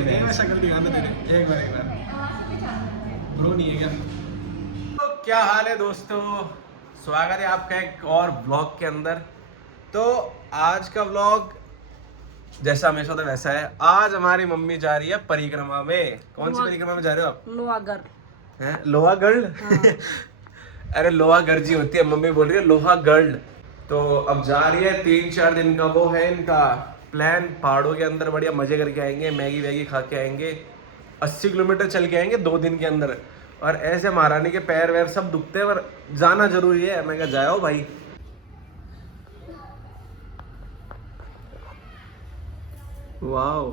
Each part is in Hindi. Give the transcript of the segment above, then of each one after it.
शक्ल दिखा दो तेरे एक बार ब्रो नहीं है क्या? तो क्या हाल है दोस्तों, स्वागत है आपका एक और ब्लॉग के अंदर। तो आज का ब्लॉग जैसा हमेशा होता है वैसा है। आज हमारी मम्मी जा रही है परिक्रमा में। कौन सी परिक्रमा में जा रहे हो आप? लोहागढ़। हैं लोहागढ़? हाँ। अरे लोहागढ़ जी होती है, मम्मी बोल रही है लोहागढ़। तो अब जा रही है, 3-4 दिन का वो है इनका प्लान। पहाड़ों के अंदर बढ़िया मजे करके आएंगे, मैगी वैगी खा के आएंगे, 80 किलोमीटर चल के आएंगे 2 दिन के अंदर। और ऐसे महारानी के पैर वैर सब दुखते हैं, पर जाना जरूरी है। मैं कहा जाओ भाई। वाओ।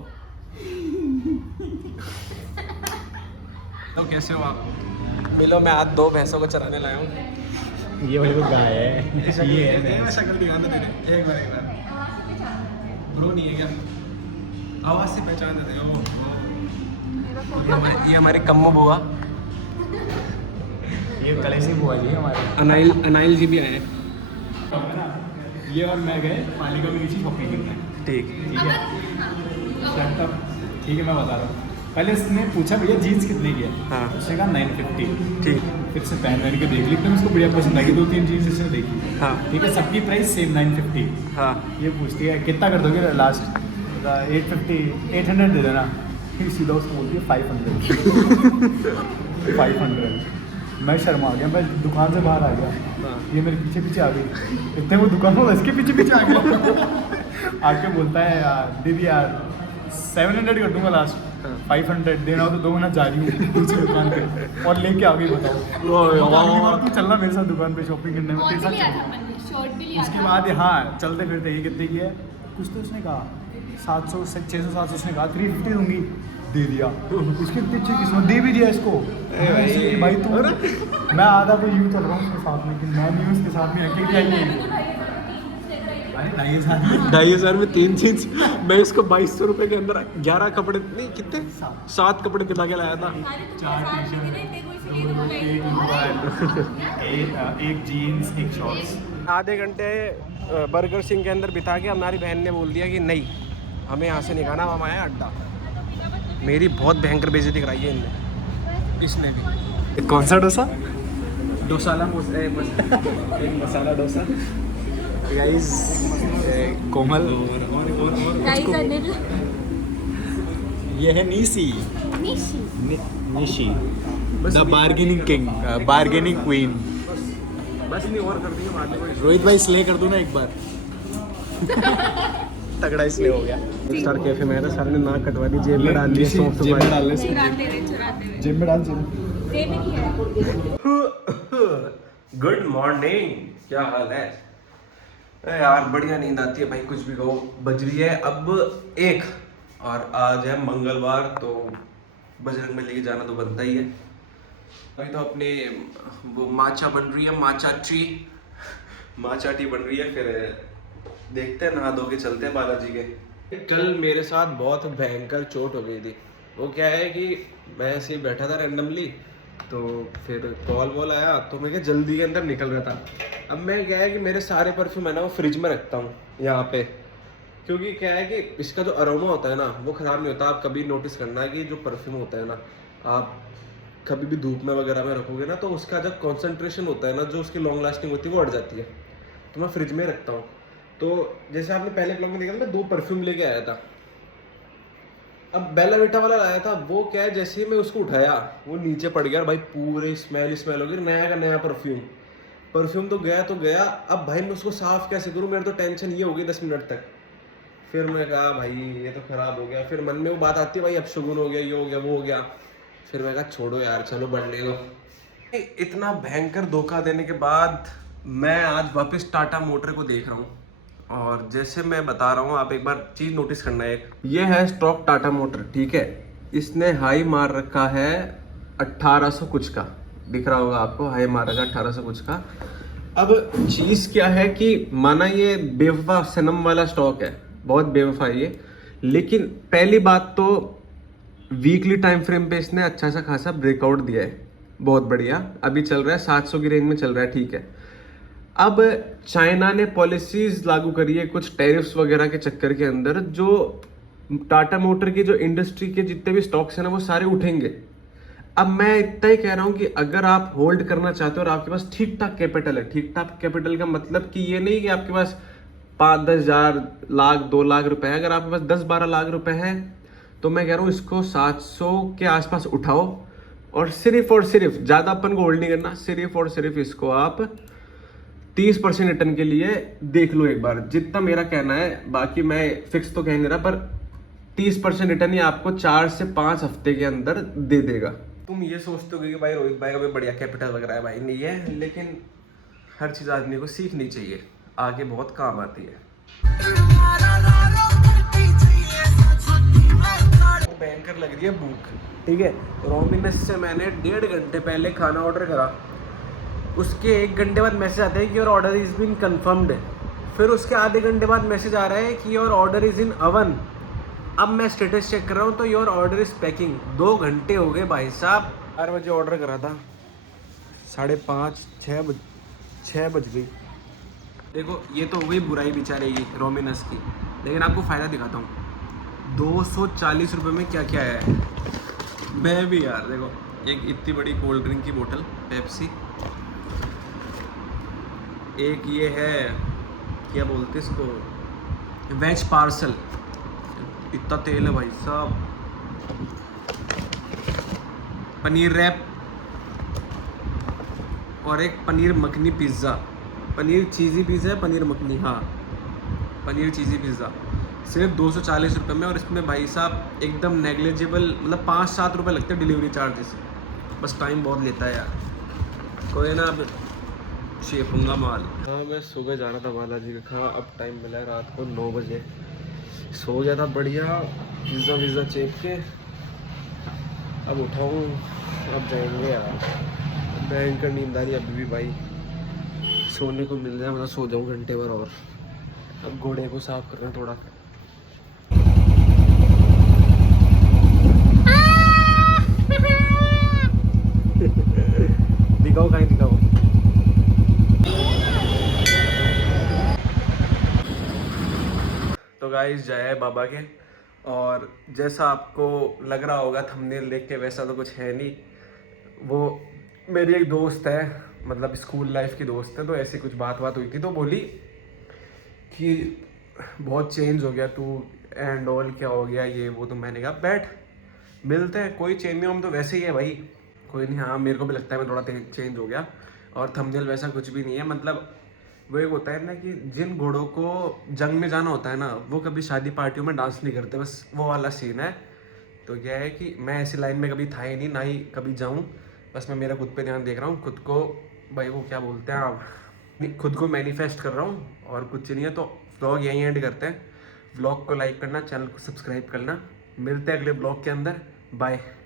तो कैसे हो आप? मिलो, मैं आज 2 भैंसों को चराने लाया हूँ। ये वाली तो गाय है, ये है। शक्ल दिखा दो तेरे एक बार ब्रो नहीं है क्या? आवाज से पहचान देते हो। ये हमारी कम्मो बुआ, ये कलेसी बुआ जी हमारे। अनाइल जी भी आए हैं। ये और मैं गए पालिका में किसी शॉपिंग करने। ठीक। ठीक है, शर्ट ठीक है, मैं बता रहा हूँ। पहले उसने पूछा भैया जीन्स कितने की है? हाँ। उसने कहा 950। ठीक। फिर से पहन के देख ली, तो उसको बढ़िया पसंद आई। 2-3 जीन्स इसने देखी। हाँ। ठीक है, सबकी प्राइस सेम 950। हाँ। ये पूछती है कितना कर दोगे लास्ट? 800 दे देना। फिर सीधा उसको बोलती है 500। 500। मैं शर्मा गया, मैं दुकान से बाहर आ गया। ये मेरे पीछे पीछे आ गई। इतने वो दुकान में इसके पीछे पीछे आ गया। आके बोलता है यार दीदी यार 700 कर दूंगा लास्ट। 500 देना हो तो 2 महीना जा रही हूँ दूसरी दुकान पे और लेके आ गई। बताओ तू चलना मेरे साथ दुकान पे शॉपिंग करने में तेरे साथ। उसके बाद हाँ चलते फिरते ये कितने की है कुछ तो उसने कहा 700 से 600-700। उसने कहा 350 दूंगी, दे दिया। उसके पीछे किस्मत दे भी दिया इसको। भाई तू मैं आधा तो यूँ चल रहा हूँ उसके साथ में, कि मैं नहीं उसके साथ में अकेले आई है। 2,500 में 3 जीन्स। मैं इसको 2200 रुपए के अंदर 11 कपड़े नहीं कितने 7 कपड़े दिला के लाया था। 4 टी-शर्ट, एक जीन्स, एक शॉर्ट्स। आधे घंटे बर्गर सिंह के अंदर बिता के हमारी बहन ने बोल दिया कि नहीं, हमें यहाँ से नहीं खाना, हम आए अड्डा। मेरी बहुत भयंकर बेइज्जती कराई है इनने, इसने भी। कौन सा डोसा? डोसाला एक मसाला डोसा। गाइस कोमल, ये है Nishi. Nishi the bargaining king, bargaining queen. बस नहीं और कर दिया बाद में। रोहित भाई स्ले कर दूं ना एक बार? तगड़ा इसलिए हो गया। स्टार कैफे में था, सारे ने नाक कटवा दी, जेब में डाल दिए, सौंफ जेब में डाल ले, जेब में डाल। गुड मॉर्निंग, क्या हाल है? अरे यार बढ़िया नींद आती है भाई, कुछ भी कहो। बज रही है अब 1 और आज है मंगलवार, तो बजरंगबली के जाना तो बनता ही है। अभी तो अपनी वो माचा बन रही है, माचा टी बन रही है। फिर देखते हैं, नहा धो के चलते हैं बालाजी के। कल मेरे साथ बहुत भयंकर चोट हो गई थी। वो क्या है कि मैं ऐसे ही बैठा था रैंडमली, तो फिर कॉल वॉल आया, तो मैं क्या जल्दी के अंदर निकल रहा था। अब मैं क्या है कि मेरे सारे परफ्यूम है ना वो फ्रिज में रखता हूँ यहाँ पे, क्योंकि क्या है कि इसका जो अरोमा होता है ना वो ख़राब नहीं होता। आप कभी नोटिस करना है कि जो परफ्यूम होता है ना, आप कभी भी धूप में वगैरह में रखोगे ना, तो उसका जो कॉन्सेंट्रेशन होता है ना, जो उसकी लॉन्ग लास्टिंग होती है वो हट जाती है। तो मैं फ्रिज में रखता हूँ। तो जैसे आपने पहले ब्लॉग में देखा था, मैं 2 परफ्यूम लेके आया था। अब बेला विटा वाला लाया था, वो क्या है जैसे ही मैं उसको उठाया वो नीचे पड़ गया, और भाई पूरे स्मेल हो गई, नया का नया परफ्यूम तो गया। अब भाई मैं उसको साफ कैसे करूँ? मेरे तो टेंशन ये हो गई 10 मिनट तक। फिर मैं कहा भाई ये तो खराब हो गया। फिर मन में वो बात आती है भाई, अब शगुन हो गया, ये हो गया, वो हो गया। फिर मैं कहा छोड़ो यार, चलो बढ़ने दो। इतना भयंकर धोखा देने के बाद मैं आज वापस टाटा मोटर को देख रहा हूँ। और जैसे मैं बता रहा हूँ, आप एक बार चीज़ नोटिस करना है। ये है स्टॉक टाटा मोटर, ठीक है। इसने हाई मार रखा है 1800 कुछ का, दिख रहा होगा आपको, हाई मार रखा 1800 कुछ का। अब चीज़ क्या है कि माना ये बेवफा सनम वाला स्टॉक है, बहुत बेवफा ये। लेकिन पहली बात तो वीकली टाइम फ्रेम पे इसने अच्छा सा खासा ब्रेकआउट दिया है, बहुत बढ़िया। अभी चल रहा है 700 की रेंज में चल रहा है, ठीक है। अब चाइना ने पॉलिसीज लागू करी है कुछ टैरिफ्स वगैरह के चक्कर के अंदर, जो टाटा मोटर की जो इंडस्ट्री के जितने भी स्टॉक्स हैं ना वो सारे उठेंगे। अब मैं इतना ही कह रहा हूँ कि अगर आप होल्ड करना चाहते हो और आपके पास ठीक ठाक कैपिटल है, ठीक ठाक कैपिटल का मतलब कि ये नहीं कि आपके पास 5-10 हज़ार, लाख, 2 लाख रुपए है। अगर आपके पास 10-12 लाख रुपए हैं तो मैं कह रहा हूँ इसको 700 के आसपास उठाओ और सिर्फ ज़्यादा अपन को होल्ड नहीं करना, सिर्फ इसको आप 30% रिटर्न के लिए देख लो एक बार, जितना मेरा कहना है। बाकी मैं फिक्स तो कह नहीं रहा, पर 30% रिटर्न ही आपको 4 से 5 हफ्ते के अंदर दे देगा। तुम ये सोचते हो कि भाई रोहित भाई का भी बढ़िया कैपिटल वगैरह है, भाई नहीं है, लेकिन हर चीज़ आदमी को सीखनी चाहिए, आगे बहुत काम आती है। भयंकर लग रही है भूख, ठीक है। रोमिनस से मैंने 1.5 घंटे पहले खाना ऑर्डर करा, उसके 1 घंटे बाद मैसेज आता है कि your order is been confirmed. फिर उसके आधे घंटे बाद मैसेज आ रहा है कि your order is in oven. अब मैं स्टेटस चेक कर रहा हूँ तो योर ऑर्डर इज़ पैकिंग। 2 घंटे हो गए भाई साहब। 4 बजे ऑर्डर करा था, 5:30, 6 बज गई। देखो ये तो हो गई बुराई बेचारे की, रोमिनस की, लेकिन आपको फ़ायदा दिखाता हूँ। 240 रुपये में क्या क्या है। मैं भी यार देखो, एक इतनी बड़ी कोल्ड ड्रिंक की बोतल पेप्सी, एक ये है क्या बोलते इसको, वेज पार्सल, इतना तेल है भाई साहब, पनीर रैप और एक पनीर मखनी पिज़्ज़ा, पनीर चीज़ी पिज़्ज़ा है, पनीर मखनी, हाँ पनीर चीज़ी पिज़्ज़ा, सिर्फ 240 रुपये में। और इसमें भाई साहब एकदम नेग्लिजिबल, मतलब 5-7 रुपये लगते हैं डिलीवरी चार्जेस, बस टाइम बहुत लेता है यार। कोई ना, अब शेपूंगा माल। हाँ मैं सुबह जाना था बालाजी का, हाँ अब टाइम मिला है रात को 9 बजे। सो गया था बढ़िया, पिज़्ज़ा विज़्ज़ा चेक के, अब उठाऊँ, अब जाएंगे यार। भयंकर नींद आ रही है अभी भी भाई, सोने को मिल जाए, मतलब सो जाऊँ घंटे भर और। अब घोड़े को साफ करना थोड़ा। दिखाओ कहीं दिखाओ। तो गाइस जय बाबा के, और जैसा आपको लग रहा होगा थंबनेल देख के, वैसा तो कुछ है नहीं। वो मेरी एक दोस्त है, मतलब स्कूल लाइफ की दोस्त है, तो ऐसी कुछ बात हुई थी, तो बोली कि बहुत चेंज हो गया तू एंड ऑल, क्या हो गया ये वो। तो मैंने कहा बैठ मिलते हैं, कोई चेंज नहीं, हम तो वैसे ही है भाई, कोई नहीं। हाँ मेरे को भी लगता है मैं थोड़ा चेंज हो गया, और थंबनेल वैसा कुछ भी नहीं है। मतलब वो एक होता है ना कि जिन घोड़ों को जंग में जाना होता है ना, वो कभी शादी पार्टियों में डांस नहीं करते, बस वो वाला सीन है। तो क्या है कि मैं ऐसी लाइन में कभी था ही नहीं, ना ही कभी जाऊँ, बस मैं मेरा खुद पे ध्यान देख रहा हूँ, खुद को भाई वो क्या बोलते हैं आप, खुद को मैनिफेस्ट कर रहा हूँ, और कुछ नहीं है। तो व्लॉग यहीं एंड करते हैं। व्लॉग को लाइक करना, चैनल को सब्सक्राइब करना, मिलते हैं अगले ब्लॉग के अंदर, बाय।